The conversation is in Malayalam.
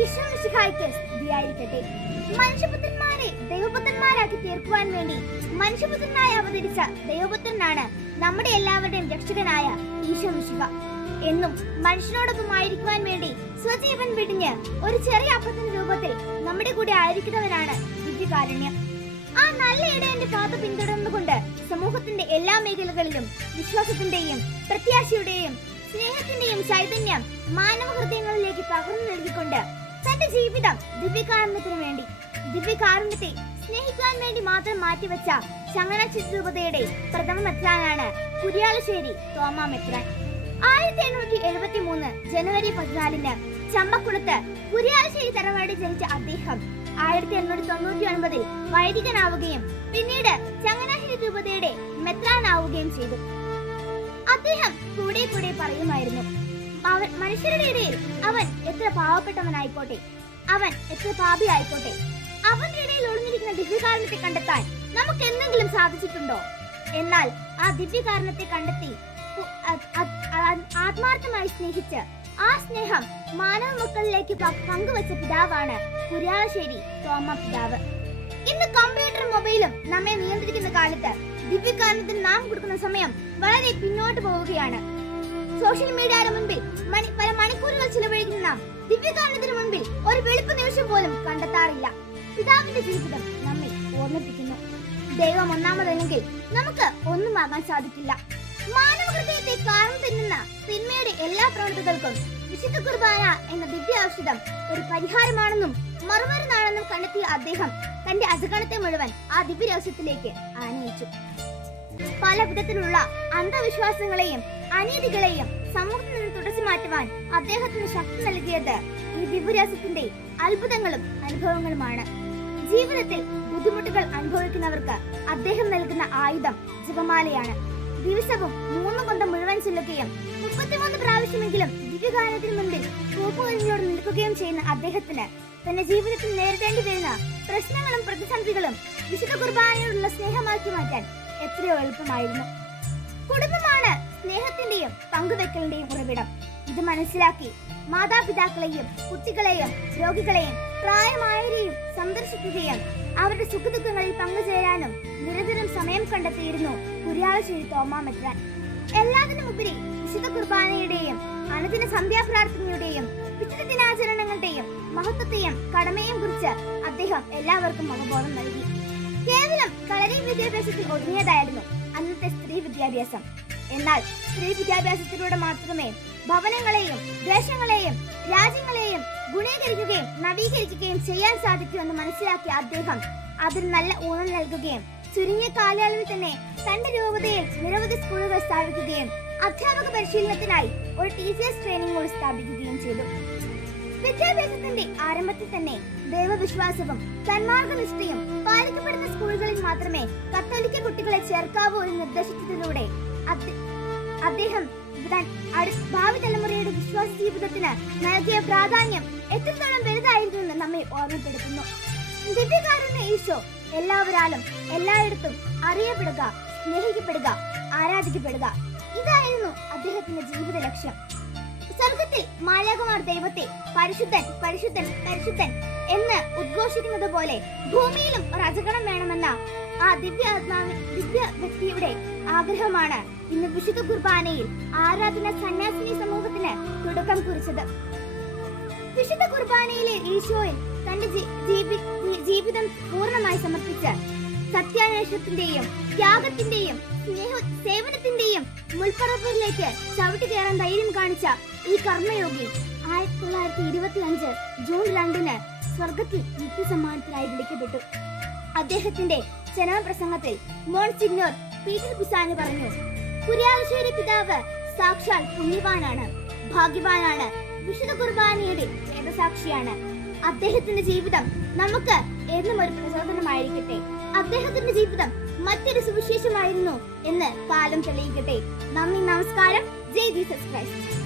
ഈശോ മിശിഹായ്ക്ക് സ്തുതിയായിരിക്കട്ടെ. മനുഷ്യപുത്രന്മാരെ ദൈവപുത്രന്മാരാക്കി തീർക്കുവാൻ വേണ്ടി മനുഷ്യപുത്രനായി അവതരിച്ച ദൈവപുത്രനാണ് നമ്മുടെ എല്ലാവരുടെയും രക്ഷകനായ ഈശോ മിശിഹ. എന്നും മനുഷ്യനോടൊപ്പം ആയിരിക്കുവാൻ വേണ്ടി സ്വജീവൻ വെടിഞ്ഞ് ഒരു ചെറിയ അപ്പത്തിന്റെ രൂപത്തിൽ നമ്മുടെ കൂടെ ആയിരിക്കുന്നവനാണ് ദിവ്യകാരുണ്യം. ആ നല്ല ഇടയന്റെ പാത പിന്തുടർന്നുകൊണ്ട് സമൂഹത്തിന്റെ എല്ലാ മേഖലകളിലും വിശ്വാസത്തിന്റെയും പ്രത്യാശയുടെയും സ്നേഹത്തിന്റെയും ചൈതന്യം മാനവ ഹൃദയങ്ങളിലേക്ക് പകർന്നു നൽകിക്കൊണ്ട് തന്റെ ജീവിതം ദിവ്യകാരുണ്യത്തെ സ്നേഹിക്കാൻ വേണ്ടി മാത്രം മാറ്റിവെച്ച ചങ്ങനാശ്ശേരി രൂപതയുടെ പ്രഥമ മെത്രാനാണ് കുര്യാളശ്ശേരി തോമാ മെത്രാൻ. 1873 ജനുവരി 14 ചമ്പക്കുളത്ത് കുര്യാളശ്ശേരി തറവാടിൽ ജനിച്ച അദ്ദേഹം 1899 വൈദികനാവുകയും പിന്നീട് ചങ്ങനാശ്ശേരി രൂപതയുടെ മെത്രാനാവുകയും ചെയ്തു. അദ്ദേഹം കൂടെ പറയുമായിരുന്നു, മനുഷ്യരുടെ ഇടയിൽ അവൻ എത്ര പാവപ്പെട്ടവനായിക്കോട്ടെ, അവൻ എത്ര പാപി ആയിക്കോട്ടെ, അവന്റെ ഇടയിൽ ഒളിഞ്ഞിരിക്കുന്ന ദിവ്യകാരണത്തെ കണ്ടെത്താൻ നമുക്ക് എന്തെങ്കിലും സാധിച്ചിട്ടുണ്ടോ? എന്നാൽ ആ ദിവ്യകാരണത്തെ കണ്ടെത്തി ആത്മാർത്ഥമായി സ്നേഹിച്ച് ആ സ്നേഹം മാനവ മക്കളിലേക്ക് പങ്കുവച്ച പിതാവാണ് കുര്യാളശ്ശേരി തോമാ പിതാവ്. ഇന്ന് കമ്പ്യൂട്ടറും മൊബൈലും നമ്മെ നിയന്ത്രിക്കുന്ന കാലത്ത് ദിവ്യകാരണത്തിന് നാം കൊടുക്കുന്ന സമയം വളരെ പിന്നോട്ട് പോവുകയാണ്. സോഷ്യൽ മീഡിയയുടെ മുൻപിൽ പല മണിക്കൂറുകൾ ചിലവഴിക്കുന്ന നാം ദിവ്യകാരണത്തിന് മുൻപിൽ ഒരു വെളുപ്പ് നിമിഷം പോലും കണ്ടെത്താറില്ല. പിതാവിന്റെ ജീവിതം നമ്മെ ഓർമ്മിപ്പിക്കുന്നു, ദൈവം ഒന്നാമതല്ലെങ്കിൽ നമുക്ക് ഒന്നും ആകാൻ സാധിക്കില്ല. മാനവ ഹൃദയത്തെ കാരണം തിന്നുന്ന തിന്മയുടെ എല്ലാ പ്രവണതകൾക്കും വിശുദ്ധ കുർബാന എന്ന ദിവ്യ ഔഷധം ഒരു പരിഹാരമാണെന്നും മറുമരുന്നാണെന്നും കണ്ടെത്തിയ അദ്ദേഹം തന്റെ അജഗണത്തെ മുഴുവൻ ആ ദിവ്യരഹസ്യത്തിലേക്ക് ആനയിച്ചു. പല വിധത്തിലുള്ള അന്ധവിശ്വാസങ്ങളെയും അനീതികളെയും സമൂഹത്തിൽ നിന്ന് തുടച്ചു മാറ്റുവാൻ അദ്ദേഹത്തിന് ശക്തി നൽകിയത് ഈ ദിവ്യരഹസ്യത്തിന്റെ അത്ഭുതങ്ങളും അനുഭവങ്ങളുമാണ്. ജീവിതത്തിൽ ബുദ്ധിമുട്ടുകൾ അനുഭവിക്കുന്നവർക്ക് അദ്ദേഹം നൽകുന്ന ആയുധം ജപമാലയാണ്. ദിവസവും 3 കൊന്തം മുഴുവൻ ചൊല്ലുകയും 33 പ്രാവശ്യമെങ്കിലും ദിവ്യകാരണത്തിന് മുൻപിൽ കോപ്പുകളിലോട് നിൽക്കുകയും ചെയ്യുന്ന അദ്ദേഹത്തിന് തന്റെ ജീവിതത്തിൽ നേരിടേണ്ടി വരുന്ന പ്രശ്നങ്ങളും പ്രതിസന്ധികളും വിശുദ്ധ കുർബാനയോടുള്ള സ്നേഹമാക്കി മാറ്റാൻ എത്രയോ എളുപ്പമായിരുന്നു. കുടുംബമാണ് സ്നേഹത്തിന്റെയും പങ്കുവെക്കലിന്റെയും ഉറവിടം. ഇത് മനസ്സിലാക്കി മാതാപിതാക്കളെയും കുട്ടികളെയും രോഗികളെയും പ്രായമായവരെയും സന്ദർശിക്കുകയും അവരുടെ സുഖദുഃഖങ്ങളിൽ പങ്കുചേരാനും നിരന്തരം സമയം കണ്ടെത്തിയിരുന്നു കുര്യാളശ്ശേരി തോമാ മെത്രാൻ. എല്ലാത്തിനുമുപരി വിശുദ്ധ കുർബാനയുടെയും അനുദിന സന്ധ്യാപ്രാർത്ഥനയുടെയും വിശുദ്ധ ദിനാചരണങ്ങളുടെയും മഹത്വത്തെയും കടമയും കുറിച്ച് അദ്ദേഹം എല്ലാവർക്കും അവബോധം നൽകി. കേവലം കളരി വിദ്യാഭ്യാസത്തിൽ ഒതുങ്ങിയതായിരുന്നു അന്നത്തെ സ്ത്രീ വിദ്യാഭ്യാസം. എന്നാൽ സ്ത്രീ വിദ്യാഭ്യാസത്തിലൂടെ മാത്രമേ ഭവനങ്ങളെയും ദേശങ്ങളെയും രാജ്യങ്ങളെയും ഗുണീകരിക്കുകയും നവീകരിക്കുകയും ചെയ്യാൻ സാധിക്കൂ എന്ന് മനസ്സിലാക്കിയ അദ്ദേഹം അതിന് നല്ല ഊന്നൽ നൽകുകയും ചുരുങ്ങിയ കാലയളവിൽ തന്നെ തന്റെ രൂപതയിൽ നിരവധി സ്കൂളുകൾ സ്ഥാപിക്കുകയും അധ്യാപക പരിശീലനത്തിനായി ഒരു ടീച്ചേഴ്സ് ട്രെയിനിംഗ് കോഴ്സ് സ്ഥാപിക്കുകയും ചെയ്തു. വിദ്യാഭ്യാസത്തിന്റെ ആരംഭത്തിൽ തന്നെ ദൈവവിശ്വാസവും സന്മാർഗനിഷ്ഠയും പാലിക്കപ്പെടുന്ന സ്കൂളുകളിൽ മാത്രമേ കത്തോലിക്ക കുട്ടികളെ ചേർക്കാവൂ എന്ന് നിർദ്ദേശിച്ചതിലൂടെ അദ്ദേഹം ഭാവി തലമുറയുടെ വിശ്വാസ ജീവിതത്തിന് നൽകിയ പ്രാധാന്യം എത്രത്തോളം വലുതായിരുന്നു എന്ന് നമ്മെ ഓർമ്മപ്പെടുത്തുന്നു. ദിവ്യകാരുണ്യ ഈശോ എല്ലാവരാലും എല്ലായിടത്തും അറിയപ്പെടുക, സ്നേഹിക്കപ്പെടുക, ആരാധിക്കപ്പെടുക, ഇതായിരുന്നു അദ്ദേഹത്തിന്റെ ജീവിത ലക്ഷ്യം. സ്വർഗത്തിൽ മാലാഖമാർ ദൈവത്തെ പരിശുദ്ധൻ പരിശുദ്ധൻ പരിശുദ്ധൻ എന്ന് ഉദ്ഘോഷിക്കുന്നത് പോലെ ഭൂമിയിലും ഒരു അജഗണം വേണമെന്ന ആ ദിവ്യ വ്യക്തിയുടെ ആഗ്രഹമാണ് ഇന്ന് വിശുദ്ധ കുർബാനയിൽ ആരാധന സന്യാസിനി സമൂഹത്തിന് തുടക്കം കുറിച്ചത്. വിശുദ്ധ കുർബാനയിലെ ഈശോയിൽ തന്റെ ജീവിതം പൂർണ്ണമായി സമർപ്പിച്ച് സത്യാന്വേഷണത്തിന്റെയും ത്യാഗത്തിന്റെയും സേവനത്തിന്റെയും മുൾപ്പറപ്പിലേക്ക് ചവിട്ടി കയറാൻ ധൈര്യം കാണിച്ച ഈ കർമ്മയോഗി 1925 ജൂൺ 2 സ്വർഗത്തിൽ നിത്യസമ്മാനത്തിനായി വിളിക്കപ്പെട്ടു. അദ്ദേഹത്തിന്റെ ജനനപ്രസംഗത്തിൽ മോൺസിഗ്നോർ പീറ്റർ പിസാനി പറഞ്ഞു, കുര്യാളശ്ശേരി പിതാവ് സാക്ഷാൽ പുണ്യവാനാണ്, ഭാഗ്യവാനാണ്, വിശുദ്ധ കുർബാനയുടെ വേദസാക്ഷിയാണ്. അദ്ദേഹത്തിന്റെ ജീവിതം നമുക്ക് എന്നും ഒരു പ്രചോദനമായിരിക്കട്ടെ. അദ്ദേഹത്തിന്റെ ജീവിതം മറ്റൊരു സുവിശേഷമായിരുന്നു എന്ന് കാലം തെളിയിക്കട്ടെ. നന്ദി, നമസ്കാരം. ജയ് ജീസസ് ക്രൈസ്റ്റ്.